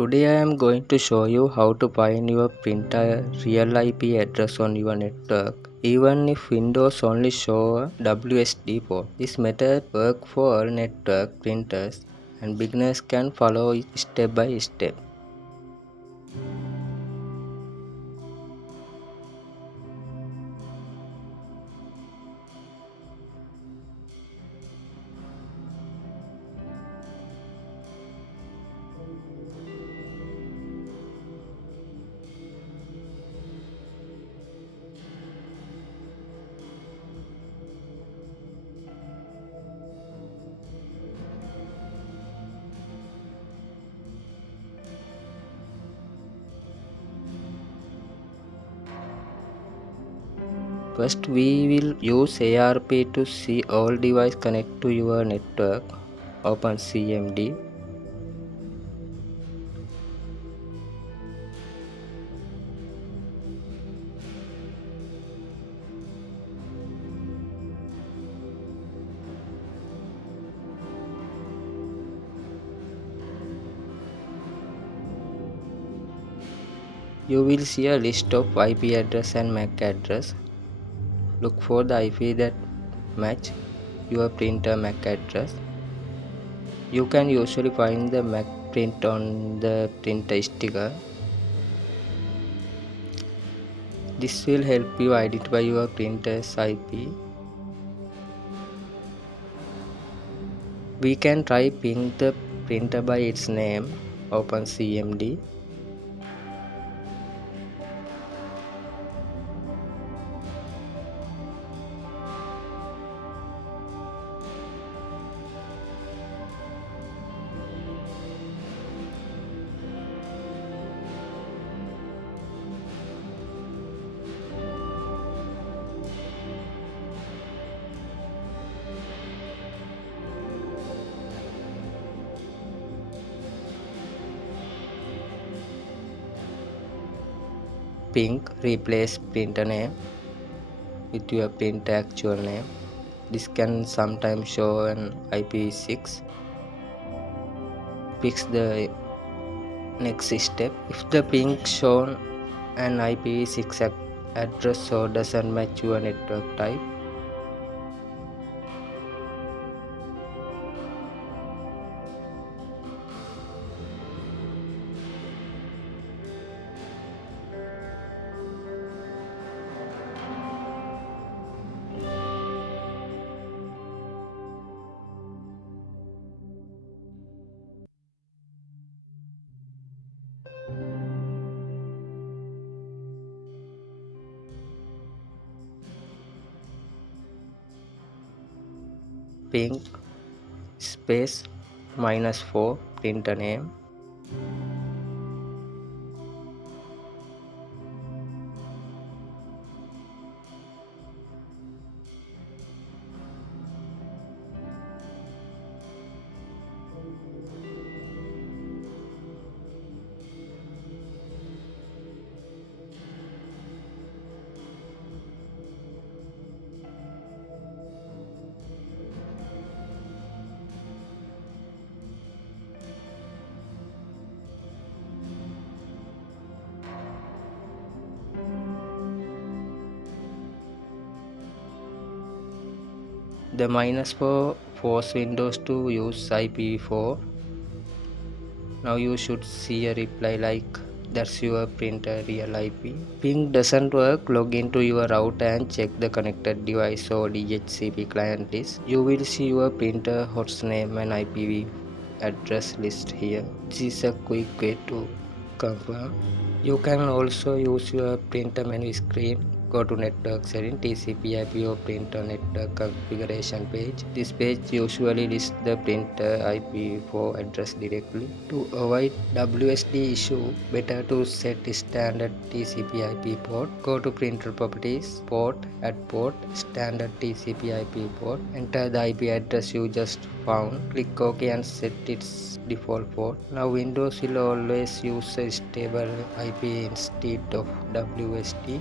Today I am going to show you how to find your printer real IP address on your network, even if Windows only show a WSD port. This method works for all network printers and beginners can follow it step by step. First we will use ARP to see all devices connect to your network. Open CMD. You will see a list of IP address and MAC address. Look for the IP that match your printer MAC address. You can usually find the MAC print on the printer sticker. This will help you identify your printer's IP. We can try ping the printer by its name. Open CMD. Ping replace printer name with your printer actual name. This can sometimes show an IPv6. Fix the next step. If the ping shown an IPv6 address or doesn't match your network type, ping space -4 printer name. The -4 force Windows to use IPv4. Now you should see a reply like that's your printer real IP. Ping doesn't work. Log into your router and check the connected device or DHCP client list. You will see your printer hostname and IP address list here. This is a quick way to confirm. You can also use your printer menu screen. Go to network setting, TCP/IP or printer network configuration page. This page usually lists the printer IPv4 address directly. To avoid WSD issue, better to set standard TCP/IP port. Go to printer properties, port, add port, standard TCP/IP port. Enter the IP address you just found. Click OK and set its default port. Now Windows will always use a stable IP instead of WSD.